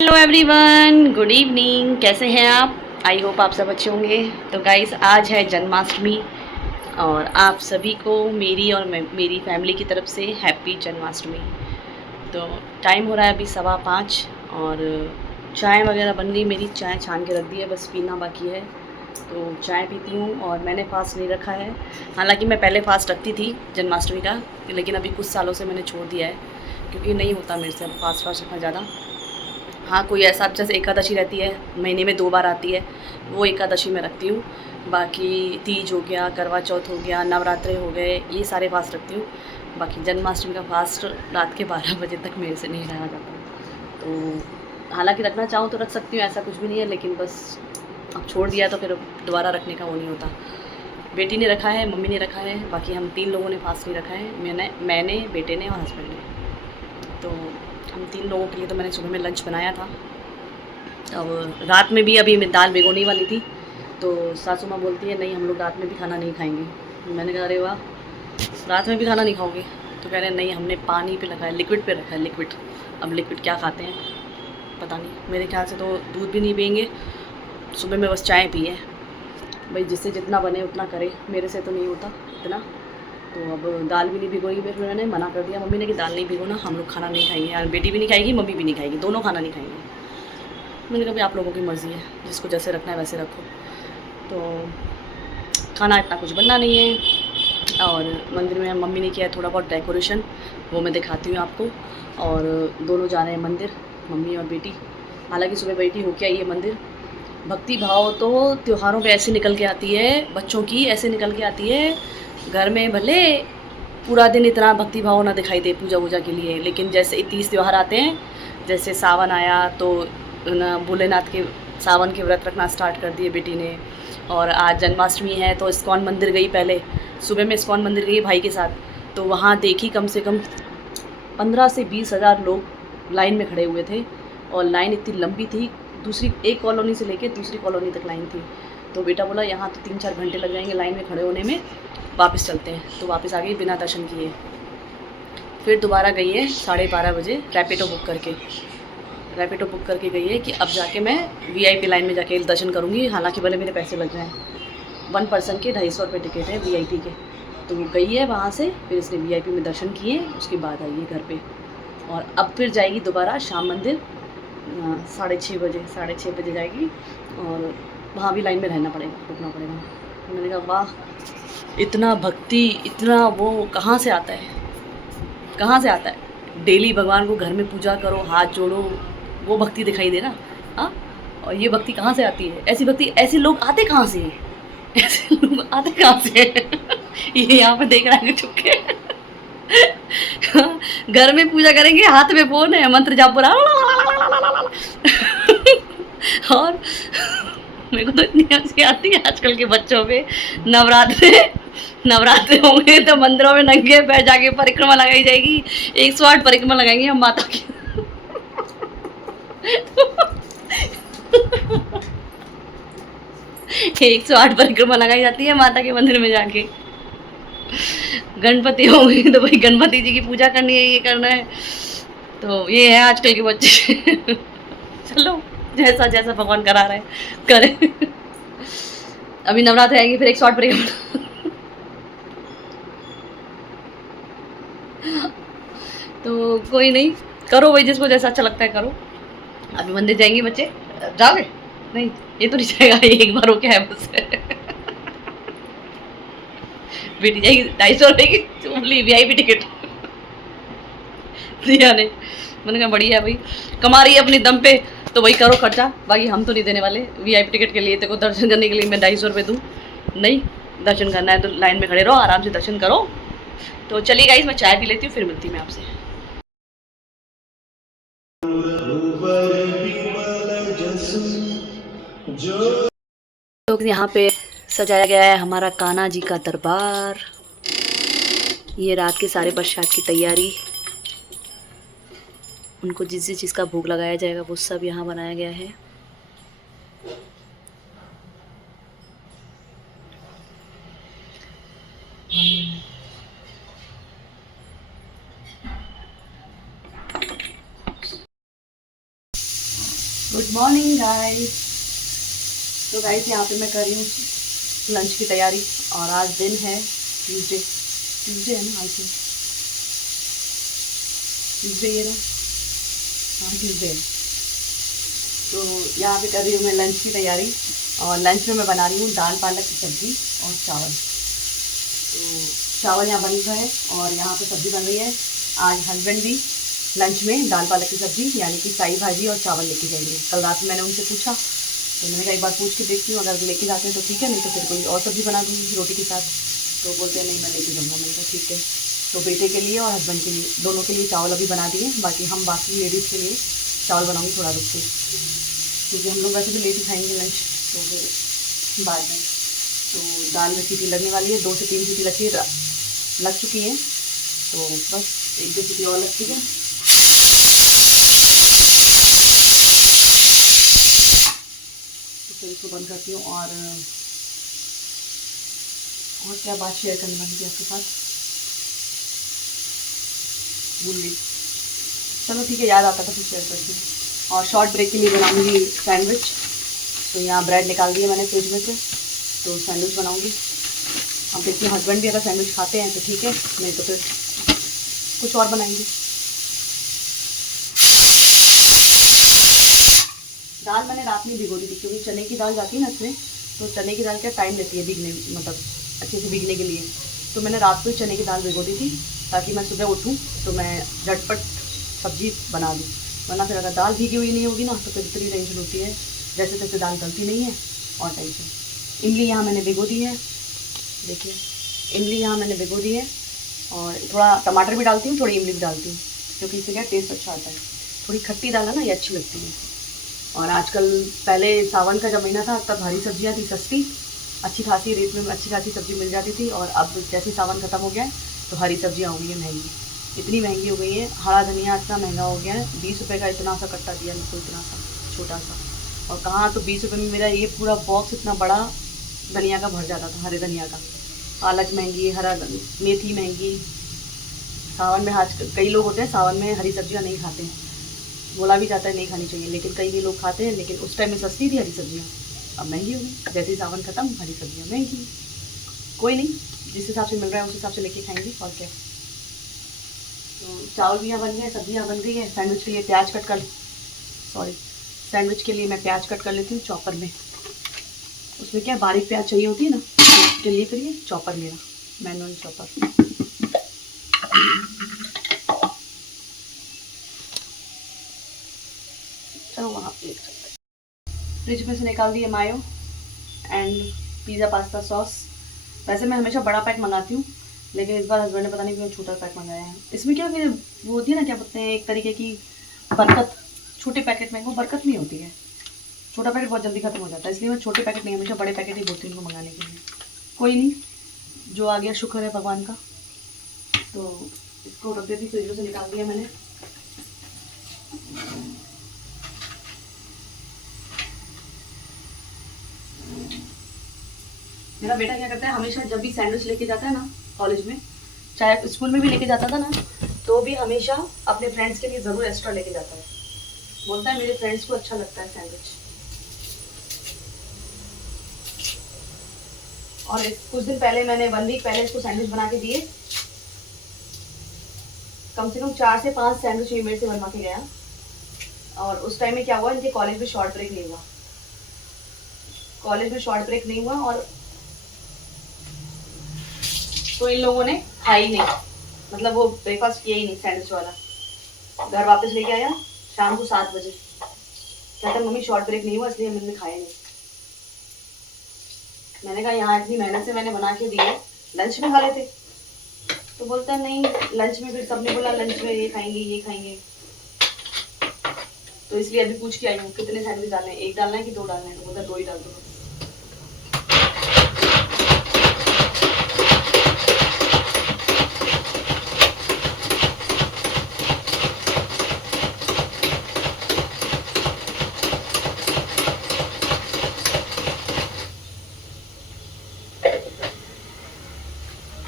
Hello everyone, good evening. कैसे हैं आप? आई होप आप सब अच्छे होंगे। तो गाइस, आज है जन्माष्टमी और आप सभी को मेरी और मेरी फैमिली की तरफ से हैप्पी जन्माष्टमी। तो टाइम हो रहा है अभी 5:15 और चाय वगैरह बन गई। मेरी चाय छान के रख दी है, बस पीना बाकी है। तो चाय पीती हूँ और मैंने फास्ट नहीं रखा है। हालांकि मैं पहले फास्ट रखती थी जन्माष्टमी का, लेकिन अभी कुछ सालों से मैंने छोड़ दिया है क्योंकि नहीं होता मेरे से अब फास्ट रखना ज़्यादा। हाँ, कोई ऐसा जैसे एकादशी रहती है, महीने में 2 बार आती है, वो एकादशी मैं रखती हूँ। बाकी तीज हो गया, करवा चौथ हो गया, नवरात्रे हो गए, ये सारे फास्ट रखती हूँ। बाकी जन्माष्टमी का फास्ट रात के 12 बजे तक मेरे से नहीं रहा जाता। तो हालांकि रखना चाहूँ तो रख सकती हूँ, ऐसा कुछ भी नहीं है, लेकिन बस अब छोड़ दिया तो फिर दोबारा रखने का वो नहीं होता। बेटी ने रखा है, मम्मी ने रखा है, बाकी हम 3 लोगों ने फास्ट नहीं रखा है। मैंने, बेटे ने और हस्बैंड ने। तो हम 3 लोगों के लिए तो मैंने सुबह में लंच बनाया था। अब रात में भी अभी मैं दाल भिगोने वाली थी, तो सासू माँ बोलती है नहीं, हम लोग रात में भी खाना नहीं खाएंगे। मैंने कहा अरे वाह, रात में भी खाना नहीं खाओगे? तो कह रहे हैं नहीं, हमने पानी पे रखा है, लिक्विड पे रखा है, लिक्विड। अब लिक्विड क्या खाते हैं पता नहीं, मेरे ख्याल से तो दूध भी नहीं पियेंगे, सुबह में बस चाय पिए। भाई जिससे जितना बने उतना करे, मेरे से तो नहीं होता इतना। तो अब दाल भी नहीं भिगोई, फिर मैंने मना कर दिया मम्मी ने कि दाल नहीं भिगोना, हम लोग खाना नहीं खाएंगे, यार बेटी भी नहीं खाएगी, मम्मी भी नहीं खाएगी, दोनों खाना नहीं खाएंगे। मैंने कहा भाई आप लोगों की मर्ज़ी है, जिसको जैसे रखना है वैसे रखो। तो खाना इतना कुछ बनना नहीं है। और मंदिर में मम्मी ने किया है थोड़ा बहुत डेकोरेशन, वो मैं दिखाती हूँ आपको। और दोनों जा रहे हैं मंदिर, मम्मी और बेटी। हालांकि सुबह बेटी होके आई है मंदिर। भक्ति भाव तो त्योहारों पे ऐसे निकल के आती है, बच्चों की ऐसे निकल के आती है। घर में भले पूरा दिन इतना भक्ति भाव ना दिखाई दे पूजा वूजा के लिए, लेकिन जैसे 30 त्यौहार आते हैं, जैसे सावन आया तो ना भोलेनाथ के सावन के व्रत रखना स्टार्ट कर दिए बेटी ने। और आज जन्माष्टमी है तो इस्कॉन मंदिर गई, पहले सुबह में इस्कॉन मंदिर गई भाई के साथ। तो वहाँ देखी कम से कम 15 से 20 हज़ार लोग लाइन में खड़े हुए थे, और लाइन इतनी लंबी थी, दूसरी एक कॉलोनी से लेकर दूसरी कॉलोनी तक लाइन थी। तो बेटा बोला यहाँ तो 3-4 घंटे लग जाएंगे लाइन में खड़े होने में, वापस चलते हैं। तो वापस आ गई बिना दर्शन किए। फिर दोबारा गई है 12:30 बजे रैपिडो बुक करके गई है कि अब जाके मैं वीआईपी लाइन में जाके दर्शन करूँगी, हालांकि भले मेरे पैसे लग जाएँ। 1 पर्सन के 250 रुपये टिकट है वीआईपी के। तो वो गई है वहाँ से, फिर इसने वीआईपी में दर्शन किए, उसके बाद आई है घर पे। और अब फिर जाएगी दोबारा शाम मंदिर 6:30 बजे जाएगी, और वहाँ भी लाइन में रहना पड़ेगा, रुकना पड़ेगा। मैंने कहा वाह, इतना भक्ति, इतना वो कहाँ से आता है, कहाँ से आता है? डेली भगवान को घर में पूजा करो, हाथ जोड़ो, वो भक्ति दिखाई दे ना। हाँ, और ये भक्ति कहाँ से आती है? ऐसी भक्ति, ऐसे लोग आते कहाँ से हैं? ऐसे लोग आते कहाँ से हैं? ये यहाँ पे देख रहा है चुपके। घर में पूजा करेंगे, हाथ में फोन है, मंत्र जाप रहा। और मेरे को तो इतनी हंसी आती है आजकल के बच्चों पे। नवरात्रे नवरात्रे होंगे तो मंदिरों में नंगे पैर जाके परिक्रमा लगाई जाएगी। 108 परिक्रमा लगाएंगे हम माता की। 108 परिक्रमा लगाई जाती है माता के मंदिर में जाके। गणपति होंगे तो भाई गणपति जी की पूजा करनी है, ये करना है। तो ये है आजकल के बच्चे। चलो, जैसा जैसा भगवान करा रहे करे। अभी नवरात्र आएंगे, फिर 108 परिक्रमा। तो कोई नहीं, करो भाई, जिसको जैसा अच्छा लगता है करो। अभी मंदिर जाएंगे बच्चे, जाओगे? नहीं, ये तो नहीं जाएगा, एक बार हो क्या है बस। बेटी जाएगी 250 रुपये की वीआईपी टिकट दिया ने। मैंने कहा बढ़िया भाई, कमा रही है अपनी दम पे, तो वही करो खर्चा, बाकी हम तो नहीं देने वाले। वीआईपी टिकट के लिए, तेरे को दर्शन करने के लिए मैं 250 रुपये दूँ? नहीं, दर्शन करना है तो लाइन में खड़े रहो, आराम से दर्शन करो। तो चलिए गाइस, मैं चाय पी लेती हूँ, फिर मिलती हूँ मैं आपसे। तो यहाँ पे सजाया गया है हमारा कान्हा जी का दरबार। ये रात के सारे प्रसाद की तैयारी, उनको जिस जिस चीज़ का भोग लगाया जाएगा वो सब यहाँ बनाया गया है। Good morning guys. तो गाइस यहाँ पे मैं कर रही हूँ लंच की तैयारी और आज दिन है ट्यूसडे। ट्यूसडे है ना आज? ट्यूसडे ये ना, हाँ ट्यूसडे है। तो यहाँ पे कर रही हूँ मैं लंच की तैयारी और लंच में मैं बना रही हूँ दाल पालक की सब्ज़ी और चावल। तो चावल यहाँ बन गए और यहाँ पे सब्ज़ी बन रही है। आज हस्बैंड भी लंच में दाल पालक की सब्ज़ी यानी कि साई भाजी और चावल लेके जाएंगे। कल रात में मैंने उनसे पूछा तो मैंने कहा एक बार पूछ के देखती हूँ, अगर लेके जाते हैं तो ठीक है, नहीं तो फिर कोई और सब्ज़ी बना दूँगी रोटी के साथ। तो बोलते हैं नहीं मैं लेके जाऊँगा। मैंने कहा ठीक है। तो बेटे के लिए और हस्बैंड के लिए दोनों के लिए चावल अभी बना दिए, बाकी लेडीज़ के लिए चावल बनाऊँगी थोड़ा रुक के, क्योंकि हम लोग वैसे भी लेट ही खाएँगे लंच तो फिर बाद में। तो दाल में सीटी लगने वाली है, 2 से 3 सीटी लग चुकी हैं। तो बस 1-2 सीटी और लगती है। तो फिर इसको बंद करती हूँ। और क्या बात शेयर करने वाली थी आपके साथ, भूल गई। चलो ठीक है, याद आता था फिर शेयर करती हूँ। और शॉर्ट ब्रेक के लिए बनाऊंगी सैंडविच। तो यहाँ ब्रेड निकाल दिया मैंने फ्रिज में से, तो सैंडविच बनाऊंगी। अब देखिए हस्बैंड भी अगर सैंडविच खाते हैं तो ठीक है, नहीं तो फिर कुछ और बनाएंगे। दाल मैंने रात में भिगो दी थी, क्योंकि चने की दाल जाती है ना इसमें, तो चने की दाल क्या टाइम लेती है भीगने, मतलब अच्छे से भीगने के लिए। तो मैंने रात को ही चने की दाल भिगो दी थी ताकि मैं सुबह उठूँ तो मैं झटपट सब्जी बना दूँ। वरना फिर अगर दाल भीगी हुई नहीं होगी ना तो फिर इतनी टेंशन होती है, जैसे तैसे दाल गलती नहीं है और टेंशन। इमली यहाँ मैंने भिगो दी है, देखिए इमली यहाँ मैंने भिगो दी है। और थोड़ा टमाटर भी डालती हूँ, थोड़ी इमली भी डालती हूँ, क्योंकि इससे क्या टेस्ट अच्छा आता है। थोड़ी खट्टी दाल है ना, ये अच्छी लगती है। और आजकल पहले सावन का जब महीना था तब हरी सब्जियाँ थी सस्ती, अच्छी खासी रेट में अच्छी खासी सब्ज़ी मिल जाती थी। और अब जैसे सावन ख़त्म हो गया है तो हरी सब्जियाँ हो गई है महंगी, इतनी महंगी हो गई है। हरा धनिया इतना महंगा हो गया है, 20 रुपये का इतना सा कट्टा दिया मुझको, इतना सा छोटा सा। और कहाँ तो 20 रुपये में मेरा ये पूरा बॉक्स इतना बड़ा धनिया का भर जाता था, हरे धनिया का। पालक महंगी, मेथी महंगी। सावन में आज कई लोग होते हैं सावन में हरी सब्जियाँ नहीं खाते हैं, बोला भी जाता है नहीं खानी चाहिए, लेकिन कई भी लोग खाते हैं। लेकिन उस टाइम में सस्ती थी हरी सब्जियाँ, अब महंगी हो गई। जैसे ही सावन खत्म हरी सब्जियाँ महंगी। कोई नहीं, जिस हिसाब से मिल रहा है उस हिसाब से लेके खाएंगे और क्या। तो चावल भी यहाँ बन गए, सब्जियाँ बन गई है। सैंडविच के लिए सैंडविच के लिए मैं प्याज कट कर लेती हूँ चॉपर में। उसमें क्या बारीक प्याज चाहिए होती है ना, उसके लिए फिर ये चॉपर मेरा मैनुअल चॉपर। चलो वहाँ पे फ्रिज में से निकाल दिए मायो एंड पिज़्ज़ा पास्ता सॉस। वैसे मैं हमेशा बड़ा पैक मंगाती हूँ, लेकिन इस बार हस्बैंड ने पता नहीं क्यों छोटा पैक मंगाया है। इसमें क्या फिर वो होती है ना, क्या बोलते हैं, एक तरीके की बरकत। छोटे पैकेट में वो बरकत नहीं होती है, छोटा पैकेट बहुत जल्दी खत्म हो जाता है, इसलिए मैं छोटे पैकेट नहीं, हमेशा बड़े पैकेट ही बोलती हूँ उनको मंगाने के लिए। कोई नहीं, जो आ गया शुक्र है भगवान का। तो इसको रख देती, फ्रिज से निकाल दिया मैंने। मेरा बेटा क्या करता है, हमेशा जब भी सैंडविच लेके जाता है ना कॉलेज में, चाहे स्कूल में भी लेके जाता था ना, तो भी हमेशा अपने फ्रेंड्स के लिए ज़रूर एक्स्ट्रा लेके जाता है। बोलता है मेरे फ्रेंड्स को अच्छा लगता है सैंडविच। और कुछ दिन पहले मैंने 1 वीक पहले इसको सैंडविच बना के दिए। कम से कम 4 से 5 सैंडविच ये मेरे से बनवा के गया। और उस टाइम में क्या हुआ, इनके कॉलेज में शॉर्ट ब्रेक नहीं हुआ। और तो इन लोगों ने खाई नहीं, मतलब वो ब्रेकफास्ट किया ही नहीं सैंडविच वाला। घर वापस लेके आया शाम को 7 बजे, कहता मम्मी शॉर्ट ब्रेक नहीं हुआ इसलिए मैंने खाया नहीं। मैंने कहा यहाँ इतनी मेहनत से मैंने बना के दिए, लंच में खा लेते। तो बोलता है नहीं, लंच में फिर सबने बोला लंच में ये खाएंगे। तो इसलिए अभी पूछ के आई हूँ कितने सैंडविच डालने हैं, 1 डालना है कि 2 डालना है। तो बोलता 2 ही डाल दो।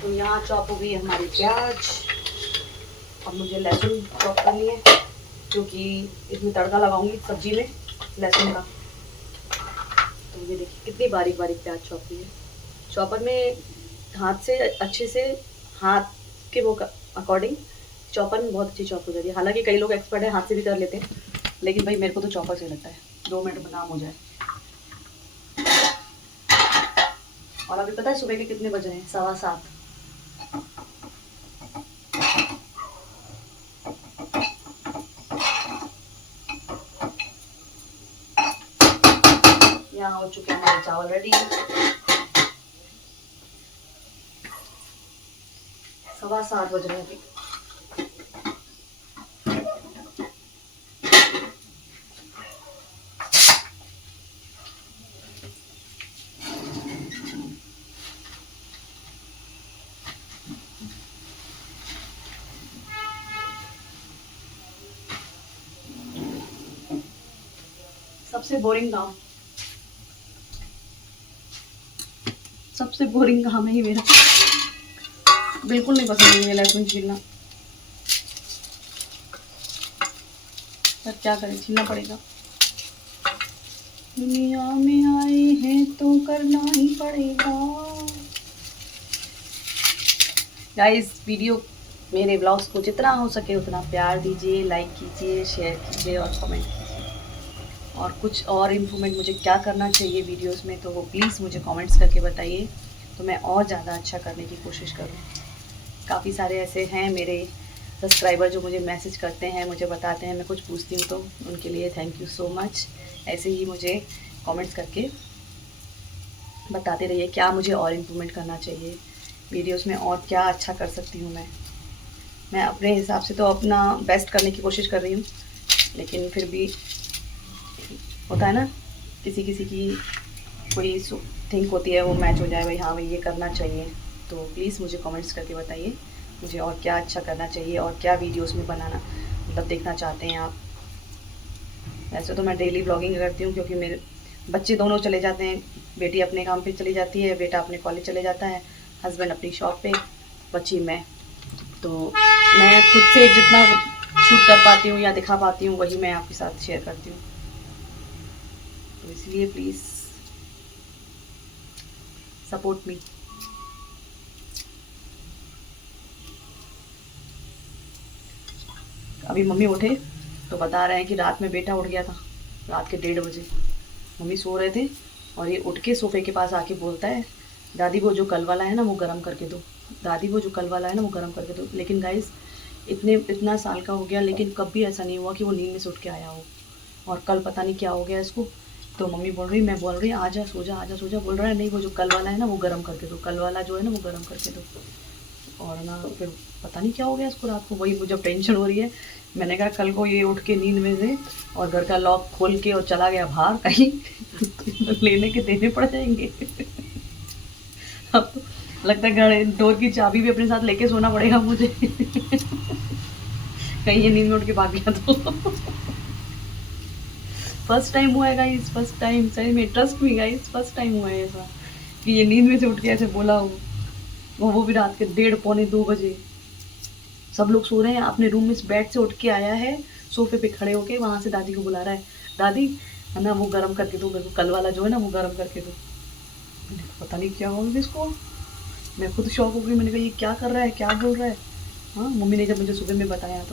तो यहाँ चॉप हो गई है हमारी प्याज, और मुझे लहसुन चॉप करनी है, क्योंकि इसमें तड़का लगाऊंगी सब्जी में। लहसुन का। तो ये देखिए कितनी बारीक बारीक प्याज चॉप हुई है। चॉपर में हाथ से अच्छे से, हाथ के वो अकॉर्डिंग चॉपर में बहुत अच्छी चॉप हो जाती है। हालांकि कई लोग एक्सपर्ट है, हाथ से भी कर लेते हैं, लेकिन भाई मेरे को तो चॉपर से लगता है 2 मिनट में काम हो जाए। और अभी पता है सुबह के कितने बज रहे हैं? 7:15। यहाँ हो चुके हैं हमारे चावल रेडी। 7:15 बज रहे हैं अभी। सबसे बोरिंग काम, सबसे बोरिंग काम है ये मेरा। बिल्कुल नहीं पसंद है लहसुन छीलना, पर क्या करें, छीलना पड़ेगा। दुनिया में आए हैं तो करना ही पड़ेगा। गाइस, वीडियो मेरे ब्लॉग्स को जितना हो सके उतना प्यार दीजिए, लाइक कीजिए, शेयर कीजिए और कमेंट कीजिए। और कुछ और इम्प्रूवमेंट मुझे क्या करना चाहिए वीडियोस में, तो वो प्लीज़ मुझे कमेंट्स करके बताइए, तो मैं और ज़्यादा अच्छा करने की कोशिश करूँ। काफ़ी सारे ऐसे हैं मेरे सब्सक्राइबर जो मुझे मैसेज करते हैं, मुझे बताते हैं, मैं कुछ पूछती हूँ तो उनके लिए थैंक यू सो मच। ऐसे ही मुझे कमेंट्स करके बताते रहिए क्या मुझे और इम्प्रूवमेंट करना चाहिए वीडियोस में, और क्या अच्छा कर सकती हूँ मैं अपने हिसाब से तो अपना बेस्ट करने की कोशिश कर रही हूँ, लेकिन फिर भी होता है ना, किसी किसी की कोई थिंक होती है वो मैच हो जाए, भाई हाँ भाई ये करना चाहिए। तो प्लीज़ मुझे कमेंट्स करके बताइए मुझे और क्या अच्छा करना चाहिए और क्या वीडियोस में बनाना मतलब देखना चाहते हैं आप। वैसे तो मैं डेली ब्लॉगिंग करती हूँ क्योंकि मेरे बच्चे दोनों चले जाते हैं, बेटी अपने काम पे चली जाती है, बेटा अपने कॉलेज चले जाता है, हस्बैंड अपनी शॉप पे, बच्ची मैं। तो मैं खुद से जितना शूट कर पाती हूँ या दिखा पाती हूँ वही मैं आपके साथ शेयर करती हूँ। तो इसलिए प्लीज़ सपोर्ट मी। अभी मम्मी उठे तो बता रहे हैं कि रात में बेटा उठ गया था, रात के 1:30 बजे मम्मी सो रहे थे और ये उठ के सोफे के पास आके बोलता है, दादी वो जो कल वाला है ना वो गर्म करके दो, दादी वो जो कल वाला है ना वो गर्म करके दो। लेकिन गाइस इतना साल का हो गया लेकिन कभी ऐसा नहीं हुआ कि वो नींद में से उठ के आया हो। और कल पता नहीं क्या हो गया इसको, तो मम्मी बोल रही, मैं बोल रही आजा सो जा, आजा सो जा, बोल रहा है नहीं वो जो कल वाला है ना वो गर्म करके दो, कल वाला जो है ना वो गर्म करके दो। और ना फिर पता नहीं क्या हो गया इसको रात को, वही मुझे टेंशन हो रही है। मैंने कहा कल को ये उठ के नींद में से और घर का लॉक खोल के और चला गया बाहर कहीं तो लेने के देने पड़ जाएंगे। अब लगता है घर डोर की चाबी भी अपने साथ लेके सोना पड़ेगा मुझे कहीं ये नींद में उठ के भाग गया तो। फर्स्ट टाइम हुआ है गाइस, फर्स्ट टाइम, सही में trust me guys, first time हुआ है ऐसा कि ये नींद में से उठ के ऐसे बोला हो, वो भी रात के 1:30 पौने 2 बजे। सब लोग सो रहे हैं, अपने रूम में बेड से उठ के आया है, सोफे पे खड़े होके वहाँ से दादी को बुला रहा है, दादी है ना वो गर्म करके दो मेरे को, कल वाला जो है ना वो गर्म करके दो। पता नहीं क्या हो गया इसको, मैं खुद शॉक हो गई, मैंने कहा ये क्या कर रहा है, क्या बोल रहा है। हाँ, मम्मी ने जब मुझे सुबह में बताया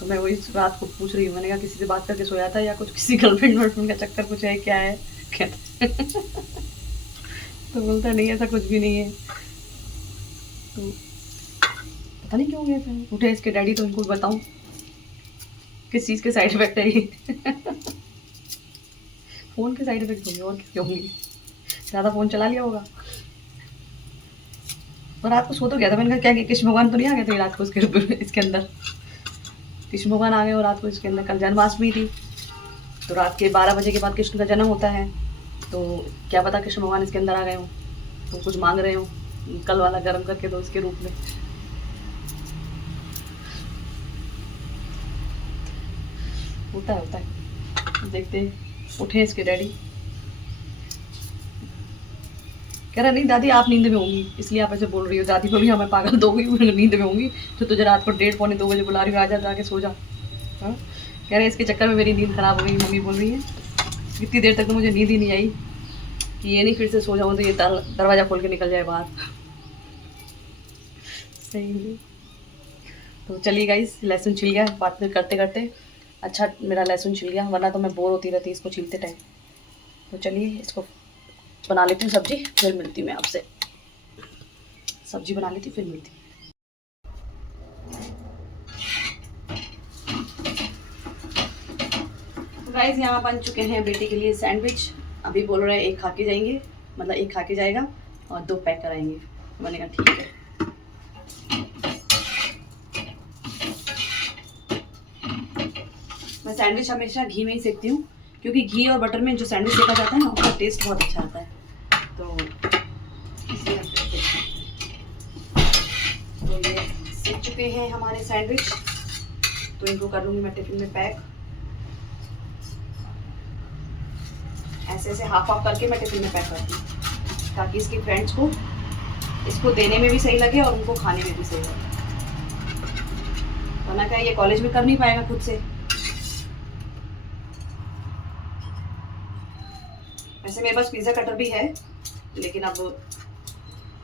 तो मैं वही रात को पूछ रही हूँ, मैंने कहा किसी से बात करके सोया था या कुछ किसी गर्लफ्रेंड वर्लफ्रेंड का चक्कर कुछ है, क्या है कहता तो बोलता नहीं ऐसा कुछ भी नहीं है। तो पता नहीं क्यों गया था, उठे इसके डैडी तो इनको बताऊं किस चीज़ के साइड इफेक्ट है ये फ़ोन के साइड इफेक्ट होंगे और किसके होंगे, ज़्यादा फ़ोन चला लिया होगा। और रात को सो तो गया था, मैंने कहा क्या कृष्ण भगवान तो नहीं आ गए थे रात को इसके अंदर, कृष्ण भगवान आ गए और रात को इसके अंदर। कल जन्माष्टमी थी तो रात के 12 बजे के बाद कृष्ण का जन्म होता है, तो क्या पता कृष्ण भगवान इसके अंदर आ गए हों तो कुछ मांग रहे हो, कल वाला गर्म करके दो इसके रूप में। होता है देखते हैं। उठे इसके डैडी, कह रहा नहीं दादी आप नींद में होंगी इसलिए आप ऐसे बोल रही हो, दादी को भी हमें पागल दो गई नींद में होंगी तो तुझे रात को 1:30 पौने 2 बजे बुला रही हो, आजा जाके सो जा। हाँ, कह रहे इसके चक्कर में मेरी नींद ख़राब हो गई। मम्मी बोल रही है इतनी देर तक तो मुझे नींद ही नहीं आई कि ये नहीं फिर से सो जाऊँ तो ये दरवाज़ा खोल के निकल जाए बाहर। सही नहीं। तो चलिए गाइस, लहसुन छिल गया बात में करते करते। अच्छा मेरा लहसुन छिल गया, वरना तो मैं बोर होती रहती इसको छीलते टाइम। तो चलिए इसको बना लेती हूँ सब्जी, फिर मिलती हूँ मैं आपसे। सब्जी बना लेती फिर मिलती हूँ। तो गाइस यहाँ बन चुके हैं बेटे के लिए सैंडविच। अभी बोल रहे हैं एक खा के जाएंगे, मतलब एक खा के जाएगा और 2 पैक कराएंगे। मैंने कहा ठीक है। मैं सैंडविच हमेशा घी में ही सेकती हूँ, क्योंकि घी और बटर में जो सैंडविच सेका जाता है ना उसका टेस्ट बहुत अच्छा आता है। तो ये सीख चुके हैं हमारे सैंडविच, तो इनको कर लूँगी मैं टिफिन में पैक। ऐसे ऐसे हाफ हाफ करके मैं टिफिन में पैक करती हूँ, ताकि इसके फ्रेंड्स को इसको देने में भी सही लगे और उनको खाने में भी सही लगे। वरना क्या ये कॉलेज में कर नहीं पाएगा खुद से। वैसे मेरे पास पिज़्ज़ा कटर भी है, लेकिन अब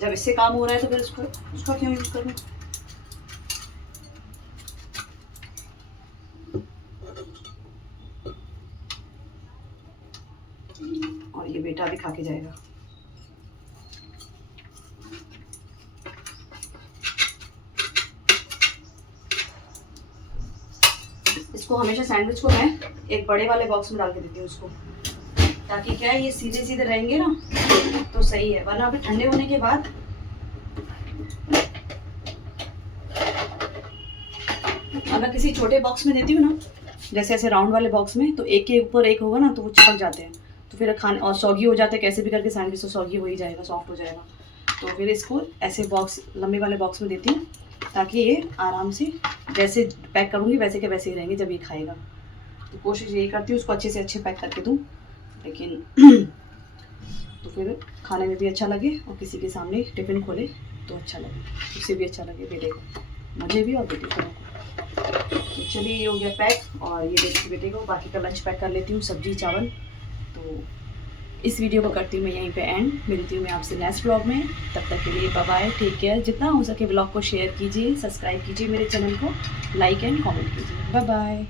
जब इससे काम हो रहा है तो फिर उसका क्यों यूज़ करूँ। और ये बेटा भी खा के जाएगा। इसको हमेशा सैंडविच को मैं एक बड़े वाले बॉक्स में डाल के देती हूँ उसको, ताकि क्या है ये सीधे सीधे रहेंगे ना तो सही है। वरना अभी ठंडे होने के बाद अगर किसी छोटे बॉक्स में देती हूँ ना, जैसे ऐसे राउंड वाले बॉक्स में, तो एक के ऊपर एक होगा ना तो वो चिपक जाते हैं, तो फिर खाने और सॉगी हो जाते हैं। कैसे भी करके सैंडविच तो सॉगी हो ही जाएगा, सॉफ्ट हो जाएगा। तो फिर इसको ऐसे बॉक्स लंबे वाले बॉक्स में देती हूँ, ताकि ये आराम से जैसे पैक करूँगी वैसे के वैसे ही रहेंगे जब ये खाएगा। तो कोशिश यही करती हूँ उसको अच्छे से अच्छे पैक करके दूँ, लेकिन तो फिर खाने में भी अच्छा लगे और किसी के सामने टिफ़िन खोले तो अच्छा लगे, उसे भी अच्छा लगे, बेटे को, मुझे भी और बेटे को। तो चलिए ये हो गया पैक, और ये देखिए बेटे को बाकी का लंच पैक कर लेती हूँ, सब्जी चावल। तो इस वीडियो को करती हूँ मैं यहीं पे एंड। मिलती हूँ मैं आपसे नेक्स्ट ब्लॉग में, तब तक के लिए बाय बाय, टेक केयर। जितना हो सके ब्लॉग को शेयर कीजिए, सब्सक्राइब कीजिए मेरे चैनल को, लाइक एंड कमेंट कीजिए। Bye bye.